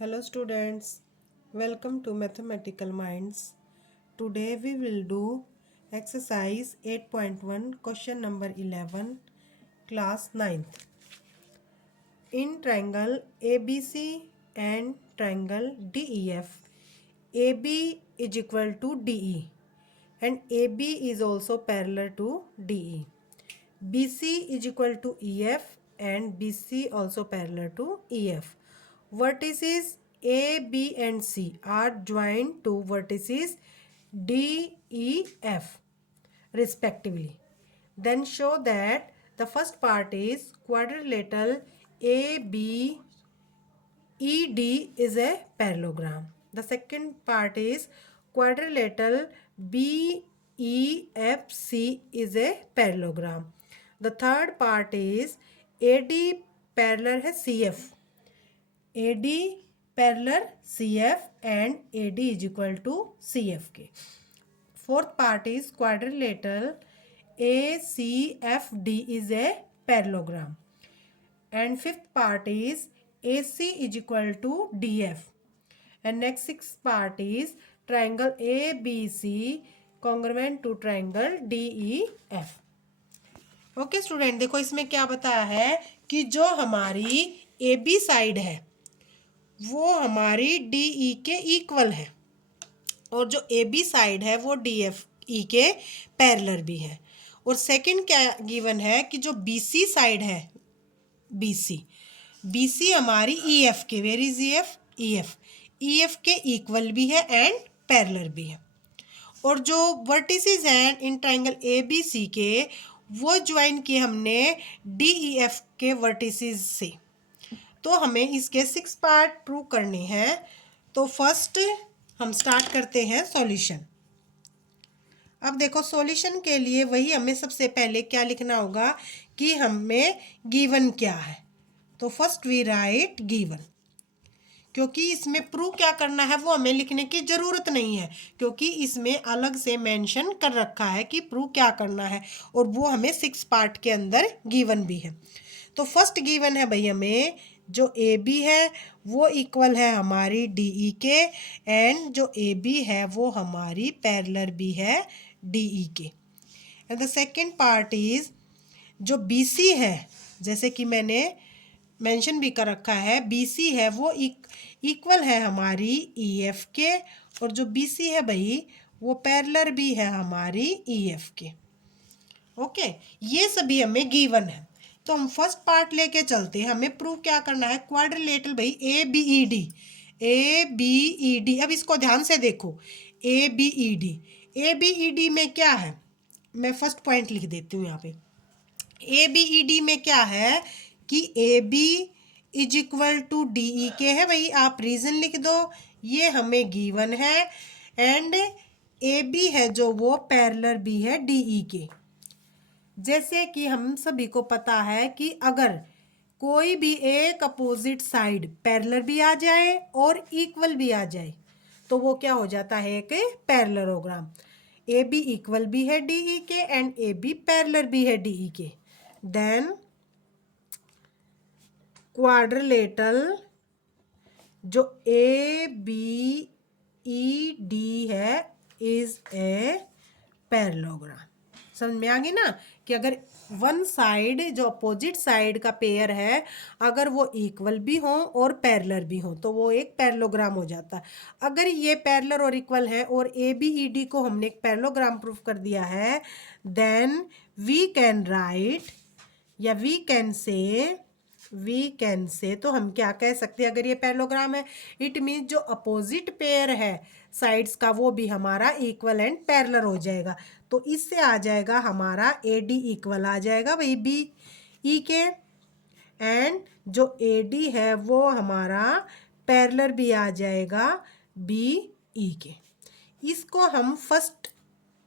Hello students, welcome to Mathematical Minds. Today we will do exercise 8.1 question number 11 class 9th. In triangle ABC and triangle DEF, AB is equal to DE and AB is also parallel to DE. BC is equal to EF and BC also parallel to EF. Vertices A, B and C are joined to vertices D, E, F respectively. Then show that the first part is quadrilateral A, B, ED is a parallelogram. The second part is quadrilateral BEFC is a parallelogram. The third part is AD parallel है CF. AD parallel CF and AD is equal to CF के. Fourth part is quadrilateral ACFD is a parallelogram. And fifth part is AC is equal to DF. And next sixth part is triangle ABC congruent to triangle DEF. Okay student, देखो इसमें क्या बताया है कि जो हमारी AB side है वो हमारी DE के इक्वल है और जो AB साइड है वो DFE के पैरेलल भी है। और सेकंड क्या गिवन है कि जो BC साइड है BC हमारी EF के, वेयर इज EF के इक्वल भी है एंड पैरेलल भी है। और जो वर्टिसेस हैं इन ट्राइंगल ABC के वो ज्वाइन किए हमने DEF के वर्टिसेस से। तो हमें इसके 6 पार्ट प्रूव करने हैं। तो फर्स्ट हम स्टार्ट करते हैं सॉल्यूशन। अब देखो सॉल्यूशन के लिए वही हमें सबसे पहले क्या लिखना होगा कि हमें गिवन क्या है। तो फर्स्ट वी राइट गिवन, क्योंकि इसमें प्रूव क्या करना है वो हमें लिखने की ज़रूरत नहीं है, क्योंकि इसमें अलग से मेंशन कर रखा है कि प्रूव क्या करना है और वो हमें 6 पार्ट के अंदर गिवन भी है। तो फर्स्ट गिवन है भाई हमें जो ए बी है वो इक्वल है हमारी डी ई के एंड जो ए बी है वो हमारी पैरेलल भी है डी ई के। And the second part is जो बी सी है, जैसे कि मैंने मेंशन भी कर रखा है, बी सी है वो इक्वल है हमारी ई एफ के और जो बी सी है भाई वो पैरेलल भी है हमारी ई एफ के। ओके, ये सभी हमें गिवन है। तो हम फर्स्ट पार्ट लेके चलते हैं। हमें प्रूव क्या करना है, क्वाड्रिलेटरल भाई ए बी ई डी। अब इसको ध्यान से देखो, ए बी ई डी में क्या है, मैं फर्स्ट पॉइंट लिख देती हूँ यहाँ पे। ए बी ई डी में क्या है कि A B is equal to D E के है भाई, आप रीजन लिख दो, ये हमें गिवन है। एंड ए बी है जो वो पैरेलल भी है डी ई के। जैसे कि हम सभी को पता है कि अगर कोई भी एक अपोजिट साइड पैरेलल भी आ जाए और इक्वल भी आ जाए तो वो क्या हो जाता है, एक पैरेललोग्राम। ए बी इक्वल भी है डीई के एंड ए बी पैरेलल भी है डीई के, देन क्वाड्रिलेटरल जो ए बी ई डी है इज ए पैरेललोग्राम। समझ में आ गई ना कि अगर वन साइड जो अपोजिट साइड का पेयर है अगर वो इक्वल भी हो और पैरेलल भी हो तो वो एक पैरेललोग्राम हो जाता है। अगर ये पैरेलल और इक्वल है और ए बी ई डी को हमने एक पैरेललोग्राम प्रूफ कर दिया है, देन वी कैन राइट या वी कैन से तो हम क्या कह सकते हैं, अगर ये पैरेललोग्राम है इट मीन जो अपोजिट पेयर है साइड्स का वो भी हमारा इक्वल एंड पैरेलल हो जाएगा। तो इससे आ जाएगा हमारा ए डी इक्वल आ जाएगा भाई बी ई के एंड जो ए डी है वो हमारा पैरेलल भी आ जाएगा बी ई के। इसको हम फर्स्ट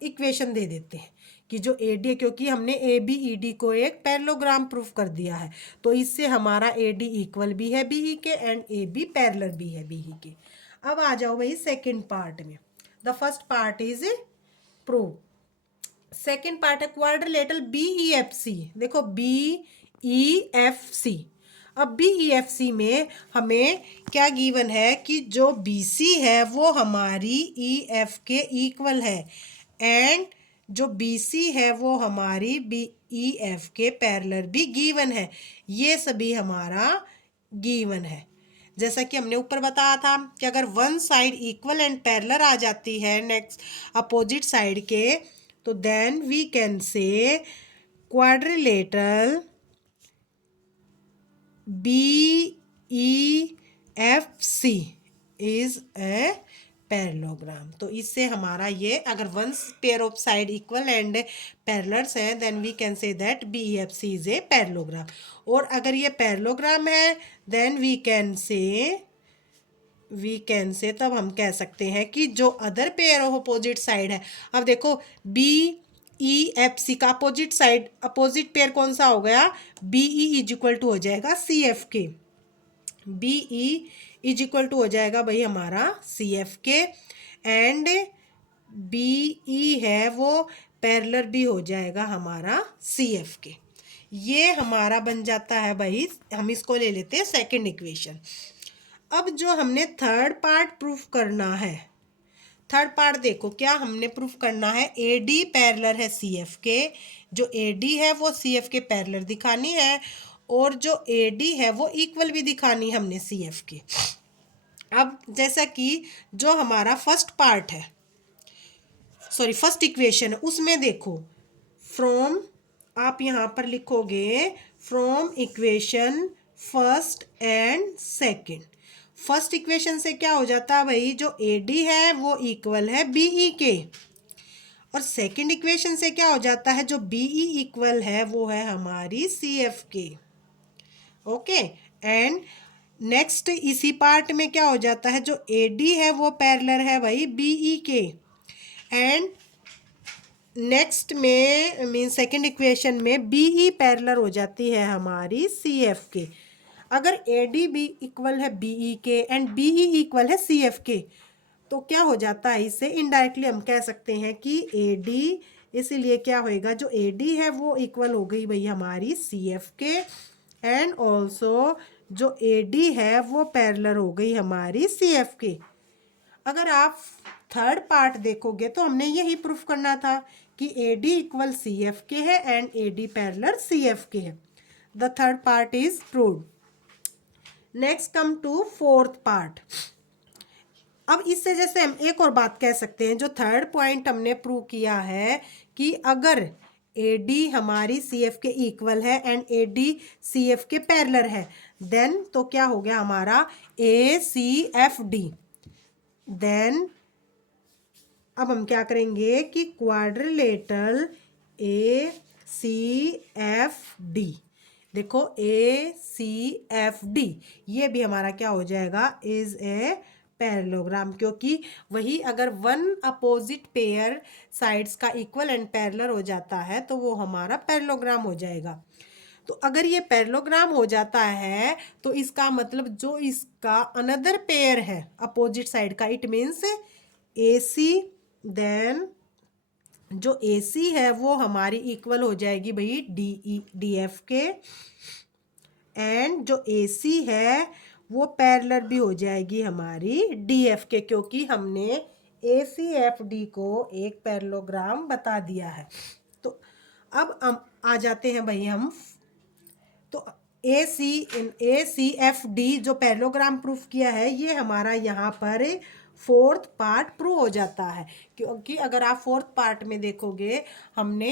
इक्वेशन दे देते हैं कि जो ए डी है, क्योंकि हमने ए बी ई डी को एक पैरेललोग्राम प्रूफ कर दिया है तो इससे हमारा ए डी इक्वल भी है बी ई के एंड ए बी पैरेलल भी है बी ई के। अब आ जाओ भाई सेकंड पार्ट में। The first part is prove, second part है quadrilateral B E F C. देखो बी ई एफ सी, अब बी ई एफ सी में हमें क्या गिवन है कि जो बी सी है वो हमारी ई एफ के इक्वल है एंड जो बी सी है वो हमारी बी ई एफ के पैरेलल भी गिवन है। ये सभी हमारा गिवन है। जैसा कि हमने ऊपर बताया था कि अगर one side equal and parallel आ जाती है नेक्स्ट अपोजिट साइड के, तो then we can say quadrilateral BEFC is a parallelogram. तो इससे हमारा ये अगर one pair of side equal and parallels हैं then we can say that BEFC is a parallelogram. और अगर ये पैरेललोग्राम है देन वी कैन से तब हम कह सकते हैं कि जो other pair of opposite side है, अब देखो BEFC का अपोजिट पेयर कौन सा हो गया, BE इज इक्वल टू हो जाएगा CF के। BE इज इक्वल टू हो जाएगा भाई हमारा CF के एंड BE है वो पैरेलल भी हो जाएगा हमारा CF के। ये हमारा बन जाता है भाई, हम इसको ले लेते हैं सेकंड इक्वेशन। अब जो हमने थर्ड पार्ट प्रूफ करना है, थर्ड पार्ट देखो क्या हमने प्रूफ करना है, AD पैरेलल है CF के, जो AD है वो CF के पैरेलल दिखानी है और जो AD है वो इक्वल भी दिखानी है हमने CF की। अब जैसा कि जो हमारा फर्स्ट पार्ट है, सॉरी फर्स्ट इक्वेशन है, उसमें देखो फ्रॉम, आप यहाँ पर लिखोगे from equation first and second. First equation से क्या हो जाता है भाई, जो AD है वो इक्वल है BE के, और सेकंड इक्वेशन से क्या हो जाता है, जो BE इक्वल है वो है हमारी CF के। ओके, एंड नेक्स्ट इसी पार्ट में क्या हो जाता है, जो AD है वो पैरेलल है भाई BE के, एंड नेक्स्ट में मीन सेकंड इक्वेशन में BE पैरेलल हो जाती है हमारी CF के। अगर AD भी इक्वल है BE के एंड BE इक्वल है CF के, तो क्या हो जाता है, इससे इनडायरेक्टली हम कह सकते हैं कि AD, इसीलिए क्या होएगा, जो AD है वो इक्वल हो गई भाई हमारी CF के एंड ऑल्सो जो AD है वो पैरेलल हो गई हमारी CF के। अगर आप थर्ड पार्ट देखोगे तो हमने यही प्रूफ करना था कि AD इक्वल CF के है एंड AD पैरेलल CF के है। The third part is proved. Next come to fourth part. अब इससे जैसे हम एक और बात कह सकते हैं, जो थर्ड पॉइंट हमने प्रूव किया है कि अगर AD हमारी CF के इक्वल है एंड AD CF के पैरेलल है, देन तो क्या हो गया हमारा ACFD। देन अब हम क्या करेंगे कि क्वाड्रिलेटरल ACFD, देखो ACFD ये भी हमारा क्या हो जाएगा, इज ए पैरेललोग्राम, क्योंकि वही अगर वन अपोजिट पेयर साइड्स का इक्वल एंड पैरेलल हो जाता है तो वो हमारा पैरेललोग्राम हो जाएगा। तो अगर ये पैरेललोग्राम हो जाता है तो इसका मतलब जो इसका अनदर पेयर है अपोजिट साइड का, इट मीन्स AC, देन जो AC है वो हमारी इक्वल हो जाएगी भाई DF के, एंड जो AC है वो पैरेलल भी हो जाएगी हमारी DF के, क्योंकि हमने ACFD को एक पैरेललोग्राम बता दिया है। तो अब हम आ जाते हैं भाई हम, तो ACFD जो पैरेललोग्राम प्रूफ किया है ये हमारा यहाँ पर फोर्थ पार्ट प्रूव हो जाता है, क्योंकि अगर आप फोर्थ पार्ट में देखोगे हमने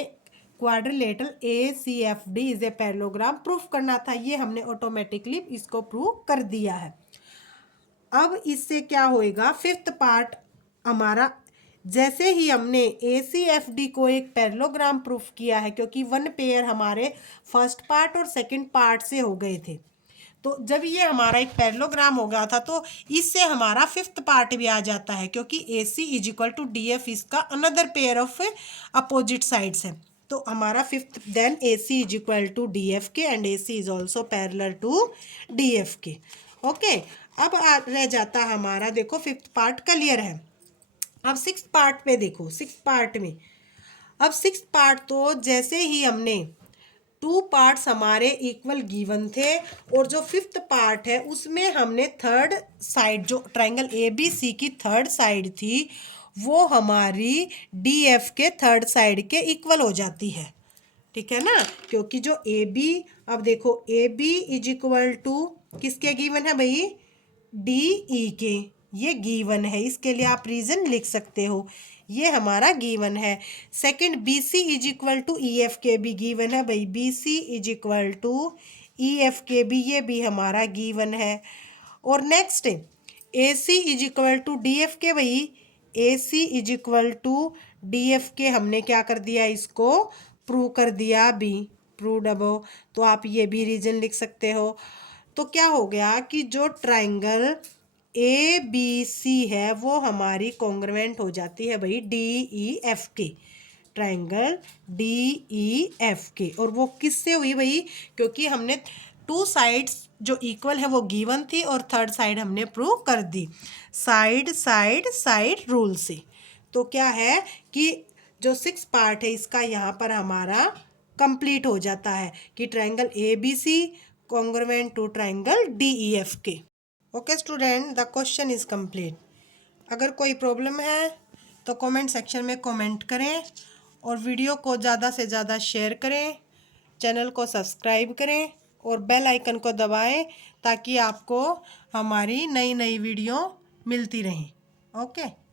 quadrilateral ACFD is a parallelogram proof करना था, ये हमने ऑटोमेटिकली इसको प्रूव कर दिया है। अब इससे क्या होएगा, फिफ्थ पार्ट हमारा, जैसे ही हमने ACFD को एक पैरेललोग्राम प्रूफ किया है, क्योंकि वन पेयर हमारे फर्स्ट पार्ट और सेकंड पार्ट से हो गए थे, तो जब ये हमारा एक पैरेललोग्राम हो गया था तो इससे हमारा फिफ्थ पार्ट भी आ जाता है, क्योंकि AC is equal to DF इसका another pair of opposite sides है। तो हमारा fifth, then AC is equal to DF के and AC is also parallel to DF के। ओके, अब रह जाता हमारा, देखो फिफ्थ पार्ट क्लियर है। अब सिक्स पार्ट पे देखो, सिक्स पार्ट में, अब सिक्स पार्ट तो जैसे ही हमने 2 पार्ट्स हमारे इक्वल गिवन थे और जो 5th पार्ट है उसमें हमने थर्ड साइड जो ट्रायंगल ABC की थर्ड साइड थी वो हमारी DF के थर्ड साइड के इक्वल हो जाती है, ठीक है ना। क्योंकि जो AB, अब देखो AB इज इक्वल टू किसके गिवन है भाई, DE के, ये गिवन है, इसके लिए आप रीजन लिख सकते हो, ये हमारा गिवन है। Second BC is equal to EF के भी गिवन है भाई, BC is equal to EF के भी, ये भी हमारा गिवन है। और next AC is equal to DF के भाई, AC is equal to DF के हमने क्या कर दिया, इसको प्रूव कर दिया, बी प्रूव अबव, तो आप ये भी रीजन लिख सकते हो। तो क्या हो गया कि जो ट्रायंगल ABC है वो हमारी कॉन्ग्रुएंट हो जाती है भाई DEF के, ट्रायंगल DEF के। और वो किससे हुई भाई, क्योंकि हमने 2 साइड्स जो इक्वल है वो गिवन थी और थर्ड साइड हमने प्रूव कर दी साइड साइड साइड रूल से। तो क्या है कि जो 6 पार्ट है इसका यहाँ पर हमारा कंप्लीट हो जाता है कि triangle ABC congruent to triangle DEF के। Okay student, the question is complete. अगर कोई प्रॉब्लम है तो कमेंट सेक्शन में कमेंट करें और वीडियो को ज़्यादा से ज़्यादा शेयर करें, चैनल को सब्सक्राइब करें और बेल आइकन को दबाएं ताकि आपको हमारी नई नई वीडियो मिलती रहें। ओके।